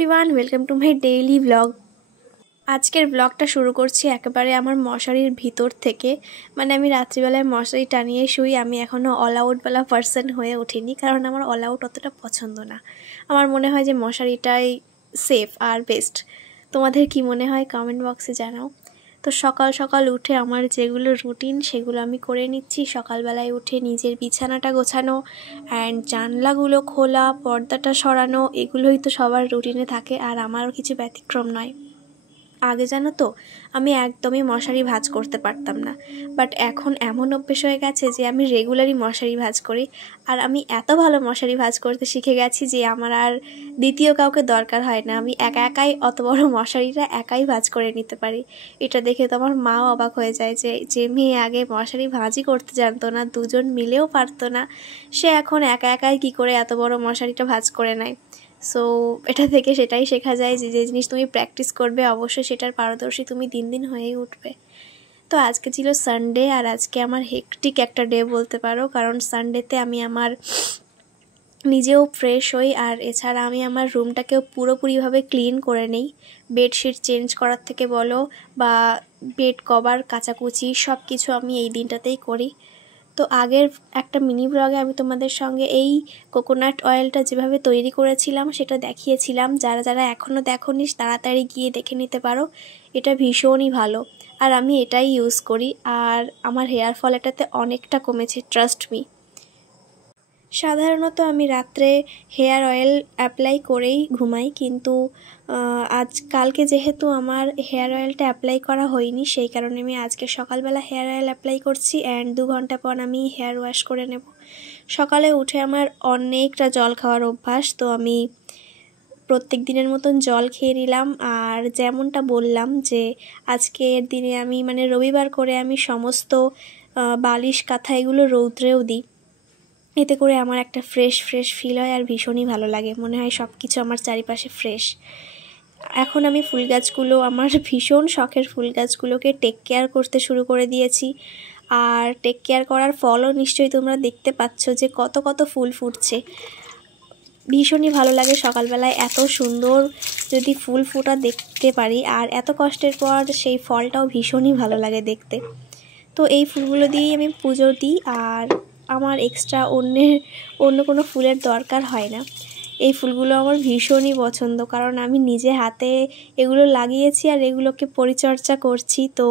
Everyone, welcome to my daily blog. আজকের ব্লগটা শুরু করছি একেবারে আমার মশারির ভিতর থেকে। মানে আমি রাত্রিবেলায় মশারি টানিয়ে শুই। আমি এখনও অল আউটওয়ালা পারসন হয়ে ওঠিনি, কারণ আমার অল আউট অতটা পছন্দ না। আমার মনে হয় যে মশারিটাই সেফ আর বেস্ট। তোমাদের কি মনে হয় কমেন্ট বক্সে জানাও। তো সকাল সকাল উঠে আমার যেগুলো রুটিন সেগুলো আমি করে নিচ্ছি। সকালবেলায় উঠে নিজের বিছানাটা গোছানো অ্যান্ড জানলাগুলো খোলা, পর্দাটা সরানো, এগুলোই তো সবার রুটিনে থাকে, আর আমারও কিছু ব্যতিক্রম নয়। আগে জানো তো আমি একদমই মশারি ভাঁজ করতে পারতাম না, বাট এখন এমন অভ্যেস হয়ে গেছে যে আমি রেগুলারই মশারি ভাঁজ করি। আর আমি এত ভালো মশারি ভাঁজ করতে শিখে গেছি যে আমার আর দ্বিতীয় কাউকে দরকার হয় না। আমি একাই অত বড় মশারিটা একাই ভাঁজ করে নিতে পারি। এটা দেখে তো আমার মাও অবাক হয়ে যায় যে যে মেয়ে আগে মশারি ভাঁজই করতে জানতো না, দুজন মিলেও পারতো না, সে এখন একাই কী করে এত বড় মশারিটা ভাঁজ করে নেয়। সো এটা থেকে সেটাই শেখা যায় যে যে জিনিস তুমি প্র্যাকটিস করবে অবশ্যই সেটার পারদর্শী তুমি দিন দিন হয়েই উঠবে। তো আজকে ছিল সানডে, আর আজকে আমার হেকটিক একটা ডে বলতে পারো, কারণ সানডেতে আমি আমার নিজেও ফ্রেশ হই, আর এছাড়া আমি আমার রুমটাকেও পুরোপুরিভাবে ক্লিন করে নেই। বেডশিট চেঞ্জ করার থেকে বলো বা বেড কভার কাচাকুচি সব কিছু আমি এই দিনটাতেই করি। তো আগের একটা মিনি ব্লগে আমি তোমাদের সঙ্গে এই কোকোনাট অয়েলটা যেভাবে তৈরি করেছিলাম সেটা দেখিয়েছিলাম। যারা যারা এখনও দেখোনি তাড়াতাড়ি গিয়ে দেখে নিতে পারো, এটা ভীষণই ভালো আর আমি এটাই ইউজ করি। আর আমার হেয়ার ফল এটাতে অনেকটা কমেছে, ট্রাস্ট মি। সাধারণত আমি রাত্রে হেয়ার অয়েল অ্যাপ্লাই করেই ঘুমাই, কিন্তু কালকে যেহেতু আমার হেয়ার অয়েলটা অ্যাপ্লাই করা হয়নি, সেই কারণে আমি আজকে সকালবেলা হেয়ার অয়েল অ্যাপ্লাই করছি অ্যান্ড 2 ঘন্টা পর আমি হেয়ার ওয়াশ করে নেব। সকালে উঠে আমার অনেকটা জল খাওয়ার অভ্যাস, তো আমি প্রত্যেক দিনের মতন জল খেয়ে নিলাম। আর যেমনটা বললাম যে আজকের দিনে আমি মানে রবিবার করে আমি সমস্ত বালিশ কাঁথা এগুলো রৌদ্রেও দিই। এতে করে আমার একটা ফ্রেশ ফিল হয় আর ভীষণই ভালো লাগে, মনে হয় সব কিছু আমার চারিপাশে ফ্রেশ। এখন আমি ফুল গাছগুলো, আমার ভীষণ শখের ফুল গাছগুলোকে টেক কেয়ার করতে শুরু করে দিয়েছি। আর টেক কেয়ার করার ফলও নিশ্চয়ই তোমরা দেখতে পাচ্ছ যে কত কত ফুল ফুটছে। ভীষণই ভালো লাগে সকালবেলায় এত সুন্দর যদি ফুল ফোটা দেখতে পারি, আর এত কষ্টের পর সেই ফলটাও ভীষণই ভালো লাগে দেখতে। তো এই ফুলগুলো দিয়েই আমি পুজো দিই, আর আমার এক্সট্রা অন্য কোনো ফুলের দরকার হয় না। এই ফুলগুলো আমার ভীষণই পছন্দ, কারণ আমি নিজে হাতে এগুলো লাগিয়েছি আর এগুলোকে পরিচর্যা করছি। তো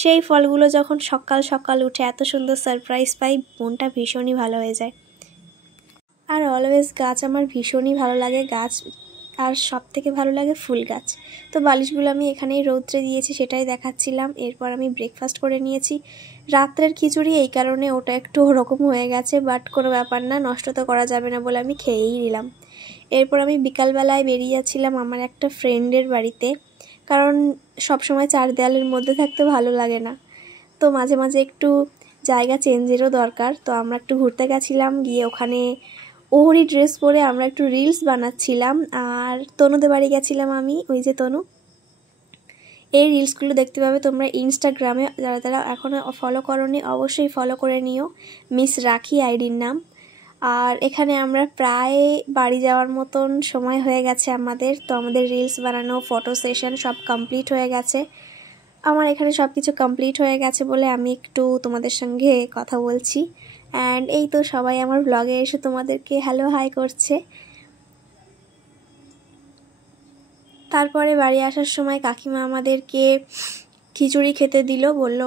সেই ফলগুলো যখন সকাল সকাল উঠে এত সুন্দর সারপ্রাইজ পাই, মনটা ভীষণই ভালো হয়ে যায়। আর অলওয়েজ গাছ আমার ভীষণই ভালো লাগে, গাছ আর সব থেকে ভালো লাগে ফুল গাছ। তো বালিশগুলো আমি এখানেই রৌদ্রে দিয়েছি, সেটাই দেখাচ্ছিলাম। এরপর আমি ব্রেকফাস্ট করে নিয়েছি। রাত্রের খিচুড়ি এই কারণে ওটা একটু ওরকম হয়ে গেছে, বাট কোনো ব্যাপার না, নষ্ট তো করা যাবে না বলে আমি খেয়েই নিলাম। এরপর আমি বিকালবেলায় বেরিয়ে যাচ্ছিলাম আমার একটা ফ্রেন্ডের বাড়িতে, কারণ সবসময় 4 দেয়ালের মধ্যে থাকতে ভালো লাগে না, তো মাঝে মাঝে একটু জায়গা চেঞ্জেরও দরকার। তো আমরা একটু ঘুরতে গেছিলাম, গিয়ে ওখানে ওহরি ড্রেস পরে আমরা একটু রিলস বানাচ্ছিলাম। আর তনুদের বাড়ি গেছিলাম আমি, ওই যে তনু। এই রিলসগুলো দেখতে পাবে তোমরা ইনস্টাগ্রামে, যারা যারা এখনও ফলো করোনি অবশ্যই ফলো করে নিও, মিস রাখি আইডির নাম। আর এখানে আমরা প্রায় বাড়ি যাওয়ার মতন সময় হয়ে গেছে আমাদের। তো আমাদের রিলস বানানো, ফটো সেশন সব কমপ্লিট হয়ে গেছে। আমার এখানে সব কিছু কমপ্লিট হয়ে গেছে বলে আমি একটু তোমাদের সঙ্গে কথা বলছি। অ্যান্ড এই তো সবাই আমার ব্লগে এসে তোমাদেরকে হ্যালো হাই করছে। তারপরে বাড়ি আসার সময় কাকিমা আমাদেরকে খিচুড়ি খেতে দিল, বলল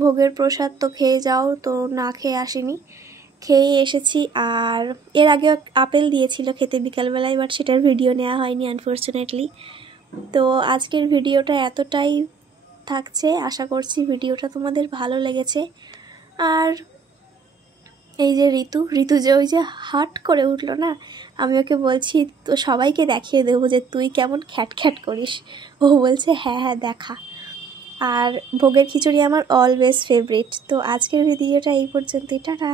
ভোগের প্রসাদ তো খেয়ে যাও, তো না খেয়ে আসিনি, খেয়ে এসেছি। আর এর আগেও আপেল দিয়েছিল খেতে বিকালবেলায়, বাট সেটার ভিডিও নেওয়া হয়নি আনফর্চুনেটলি। তো আজকের ভিডিওটা এতটাই থাকছে, আশা করছি ভিডিওটা তোমাদের ভালো লেগেছে। আর এই যে ঋতু যে ওই যে হাট করে উঠলো না, আমি ওকে বলছি তো সবাইকে দেখিয়ে দেবো যে তুই কেমন খ্যাট করিস। ও বলছে হ্যাঁ দেখা। আর ভোগের খিচুড়ি আমার অলওয়েজ ফেভারিট। তো আজকের ভিডিওটা এই পর্যন্তই, টাটা।